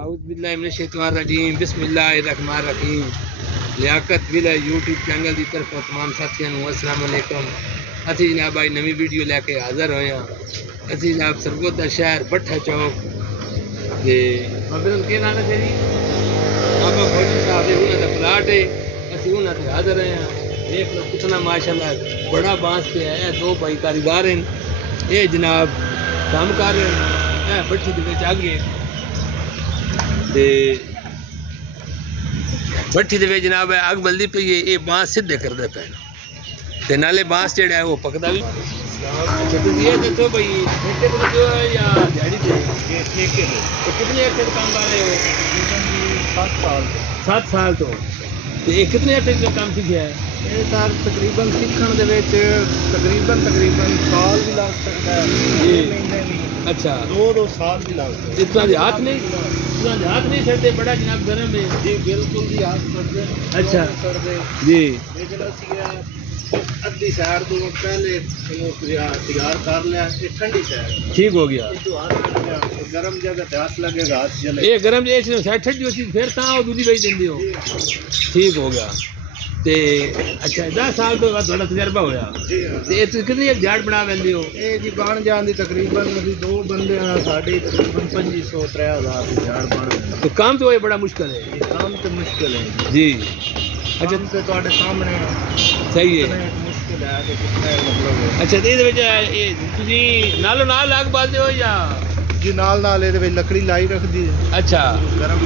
औज़ुबिल्लाहिमिनश्शैतानिर्रजीम बिस्मिल्लाहिर्रहमानिर्रहीम। Liaquat villa YouTube channel की तरफ तमाम साथियों को अस्सलाम वालेकुम। असी जनाब भाई नवी वीडियो लैके हाज़र होए हैं। असी जनाब सरगोदा शहर भट्ठा चौक के बाबे के नाम है जी बाबा फौजी साहब के उन्होंने प्लाट है। असी उन्होंने हाज़र हैं। देख लो कितना माशाल्लाह बड़ा बांस पे है। दो भाई कारीगर हैं, ये जनाब काम कर रहे हैं भट्ठी के आगे भट्ठी दे जनाब अग बल्दी पई है। ये बांस सीधे करते पे ते नाले बांस जेड़ा है वो पकदा भी। अच्छा तो ये दसो भाई ठेके पे जो है या दिहाड़ी पे? ये ठेके पे। तो कितने एकड़ काम कर रहे हो? 7 साल तो ते ये कितने एकड़ का काम सीखा है? ये सर तकरीबन सीखण दे विच तकरीबन साल भी लग सकता है। जी। महीने भी। अच्छा 2 साल भी लग सकते हैं। इतना हाथ नहीं सड़ते बड़ा जनाब गर्म है जी बिल्कुल जी हाथ सड़ते। अच्छा। सड़ते जी लेकिन असी अद्धी साइड तो पहले तैयार कर लिया। ये ठंडी साइड ठीक हो गया। तो हाथ लग गया गरम जगह ते हाथ लगेगा हाथ जले। ये गर्म जे साइड ठंडी होती फिर ता दूधी बेच देंगे हो। ठीक हो गया ते अच्छा 10 साल तो बाद थोड़ा तजर्बा होया जी हाँ। ते ये कितनी झाड़ बना लेंदे हो? ये जी बन जाती तकरीबन अभी 2 बंदे हैं साढ़े तकरीबन 2500-3000 की झाड़ बन। तो काम तो ये बड़ा मुश्किल है। ये काम तो मुश्किल है जी। अच्छा तो ਤੁਹਾਡੇ ਸਾਹਮਣੇ सही है। मुश्किल है कि कितना मतलब अच्छा तो ਇਹਦੇ ਵਿੱਚ ਇਹ ਤੁਸੀਂ ਨਾਲੋਂ ਨਾਲ ਲਾਗ ਬਾਲਦੇ ਹੋ ਜਾਂ ਜੀ ਨਾਲ ਇਹਦੇ ਵਿੱਚ ਲੱਕੜੀ ਲਾਈ ਰੱਖਦੀ ਹੈ। अच्छा ਗਰਮ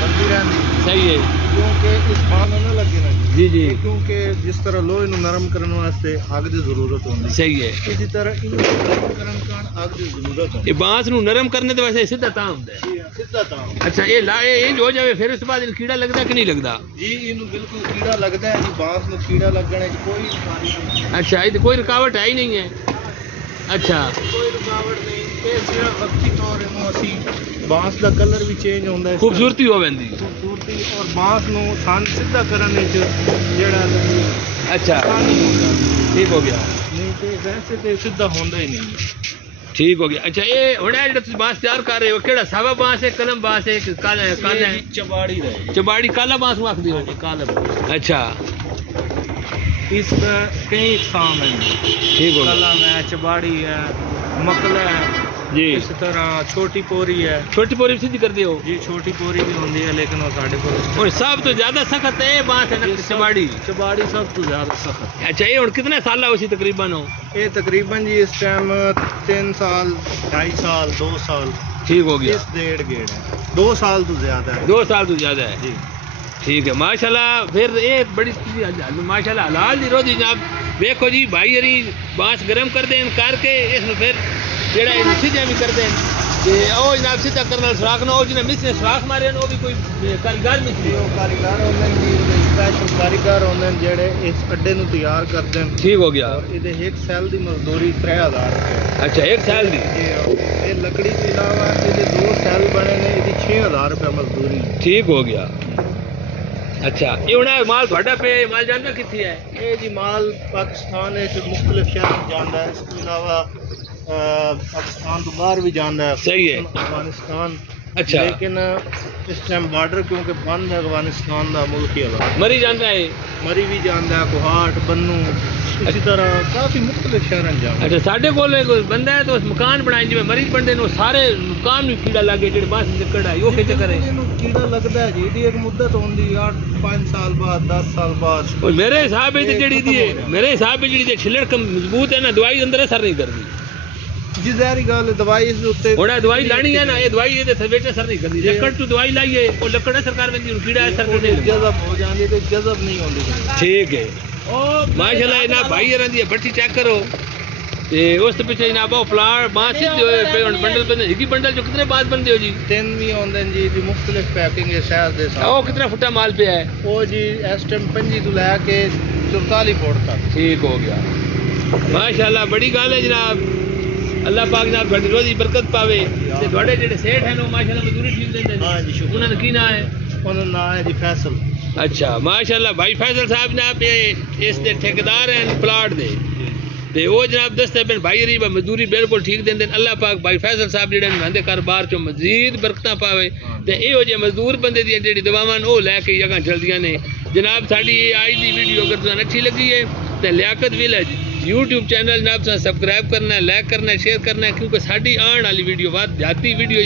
ਬੰਦੀ ਰਹਿੰਦੀ सही है। ਕਿਉਂਕਿ ਇਸ ਬਾਣ ਨੂੰ ਨਾ ਲੱਗੇ ਨਾ जी जी ਕਿਉਂਕਿ ਜਿਸ ਤਰ੍ਹਾਂ ਲੋਹੇ ਨੂੰ ਨਰਮ ਕਰਨ ਵਾਸਤੇ ਅੱਗ ਦੀ ਜ਼ਰੂਰਤ ਹੁੰਦੀ ਹੈ। सही है। ਇਸੇ ਤਰ੍ਹਾਂ ਇਹਨੂੰ ਨਰਮ ਕਰਨ ਕਾਰਨ ਅੱਗ ਦੀ ਜ਼ਰੂਰਤ ਹੁੰਦੀ ਇਹ ਬਾਂਸ ਨੂੰ ਨਰਮ ਕਰਨੇ ਤੇ ਵੈਸੇ ਸਿੱਧਾ ਤਾਂ ਹੁੰਦਾ ਹੈ। ਹੈ। ਸਿੱਧਾ ਤਾਂ अच्छा ये लाए इंज हो जावे फिर उसके बाद कीड़ा लगता कि नहीं लगता? ਜੀ ਇਹਨੂੰ ਬਿਲਕੁਲ ਕੀੜਾ ਲੱਗਦਾ ਹੈ ਜੀ। ਬਾਂਸ ਨੂੰ ਕੀੜਾ ਲੱਗਣ 'ਚ ਕੋਈ ਇਨਸਾਨੀ ਨਹੀਂ। अच्छा ये कोई रुकावट है ही नहीं है। अच्छा ਕੋਈ ਰੁਕਾਵਟ ਨਹੀਂ। ਇਹ ਸਿਰਫ ਵਕਤੀ ਤੌਰ ਨੂੰ ਅਸੀਂ ਬਾਂਸ ਦਾ ਕਲਰ ਵੀ ਚੇਂਜ ਹੁੰਦਾ ਹੈ। खूबसूरती हो वेंदी। ਖੂਬਸੂਰਤੀ ਔਰ ਬਾਂਸ ਨੂੰ ਥਣ ਸਿੱਧਾ ਕਰਨ ਵਿੱਚ ਜਿਹੜਾ अच्छा ਆਸਾਨੀ ਹੁੰਦਾ ठीक हो गया। ਨਹੀਂ ਤੇ ਵੈਸੇ ਤੇ ਸਿੱਧਾ ਹੁੰਦਾ ਹੀ ਨਹੀਂ। ठीक हो गया। अच्छा ये हुण जेड़ा तुसीं बांस तैयार कर रहे हो केड़ा सावा बांस है कलम बांस है काला है? काला है चबाड़ी रहे चबाड़ी काला बांस में आखदी हो? काला अच्छा इसका कई इकसाम है। ठीक हो गया। कलम है, चबाड़ी है, मकला है, जी इस तरह छोटी पोरी है। छोटी पोरी सीधी कर दियो जी छोटी पोरी भी होती है लेकिन वो साढ़े को और सब तो ज्यादा सख्त है ये बांस है ना चबाड़ी। चबाड़ी सब तो ज्यादा सख्त। अच्छा ये हुण कितने साल उसी तकरीबन हो? ये तकरीबन जी इस टाइम 3 साल 2.5 साल 2 साल ठीक हो गया। इस 1.5 गेड़ है। 2 साल तो ज्यादा है 2 साल तो ज्यादा है। जी। ठीक है माशाल्लाह। फिर ये बड़ी माशाल्लाह हलाल दी रोजी जनाब देखो जी भाई हरी बांस गर्म कर दें करके इसमें फिर जेड़ा सीधा भी कर दें ते ओ जनाब सीधा करने सुराख ना हो जिन्हें मिस्त्री सुराख मारे वो भी कोई कारीगर मिस्त्री वो कारीगर होंगे जी स्पेशल कारीगर होंगे जेड़े इस अड्डे नु तैयार करते हैं। ठीक हो गया। और इहदे एक साल दी मजदूरी 3000 रुपए। अच्छा 1 साल दी। ये लकड़ी के अलावा इहदे 2 साल बने ने इहदी 6000 रुपए मजदूरी। ठीक हो गया। अच्छा ये हुण माल ਤੁਹਾਡਾ पे माल जानदा किथे है? ये जी माल पाकिस्तान के मुख्तलिफ शहर जांदा है। इसके अलावा पाकिस्तान तो बाहर भी जांदा है। सही है। अफगानिस्तान अच्छा लेकिन इस टाइम बॉर्डर क्योंकि बंद है अफगानिस्तान का मुल्क ही अलग मरी जाता है। मरी भी जाता है कोहाट बन्नू इसी तरह काफ़ी मुख्तलिफ शहर जाता है। अच्छा साढ़े को बंदा है तो मकान बनाए जिम्मे मरीज बनते हैं सारे मकान भी कीड़ा लगे जो बांस चक्कर है वो क्या करे? कीड़ा लगता है जी एक मुद्दत होती 8-5 साल बाद 10 साल बाद। और मेरे हिसाब में मेरे हिसाब में जी छिलड़ कम मजबूत है ना दवाई अंदर असर नहीं करती जी ज़ाहिर गल दवाई इस उत्ते थोड़ा दवाई लानी है ना ये दवाई ये सवेटे असर नहीं करती लकड़ तू दवाई लाइए और लकड़ सरकार में कीड़ा असर कर जज़ब हो जाती तो जज़ब नहीं होती। ठीक है माशाल्लाह ना भाई हरां दी भट्ठी चेक करो ते उस पीछे ना वो प्लाट बांस सीधे होए पे बंडल बंदे एक ही बंडल जो कितने बाद बनदे हो जी? 3 भी होंदे जी दी मुख्तलिफ पैकिंग है शहर दे साथ। ओ कितना फुटा माल पे है? वो जी इस टाइम 25 तो लेके 44 फुट तक। ठीक हो गया माशाल्लाह बड़ी गल है जनाब। अल्लाह पाक जनाब थोड़ी रोजी बरकत पावे ते थोड़े जेड़े सेठ हैं वो माशाल्लाह मजदूरी ठीक देंदे। हां जी शुक्र। उन्हां दा की नाम है? उन्हां नाम है जी फैसल। अच्छा माशाल्लाह भाई फैसल साहब जनाब ये इस दे ठेकेदार हैं प्लाट दे ते वो जनाब दसते पे भाई री मजदूरी बिल्कुल ठीक देंदे अल्लाह पाक भाई फैसल साहब जेड़े नंदे कारोबार चो मजीद बरकतां पावे ते इहो जे मजदूर बंदे दी जेड़ी दवावां ओ लैके अगां चलदियां ने जनाब साडी आज दी वीडियो अगर तुहानू अच्छी लगी है तो लियाकत विलेज यूट्यूब चैनल जनाब सब्सक्राइब करना है, लाइक करना है, शेयर करना है, क्योंकि साडी आने वाली वीडियो बहुत जाती वीडियो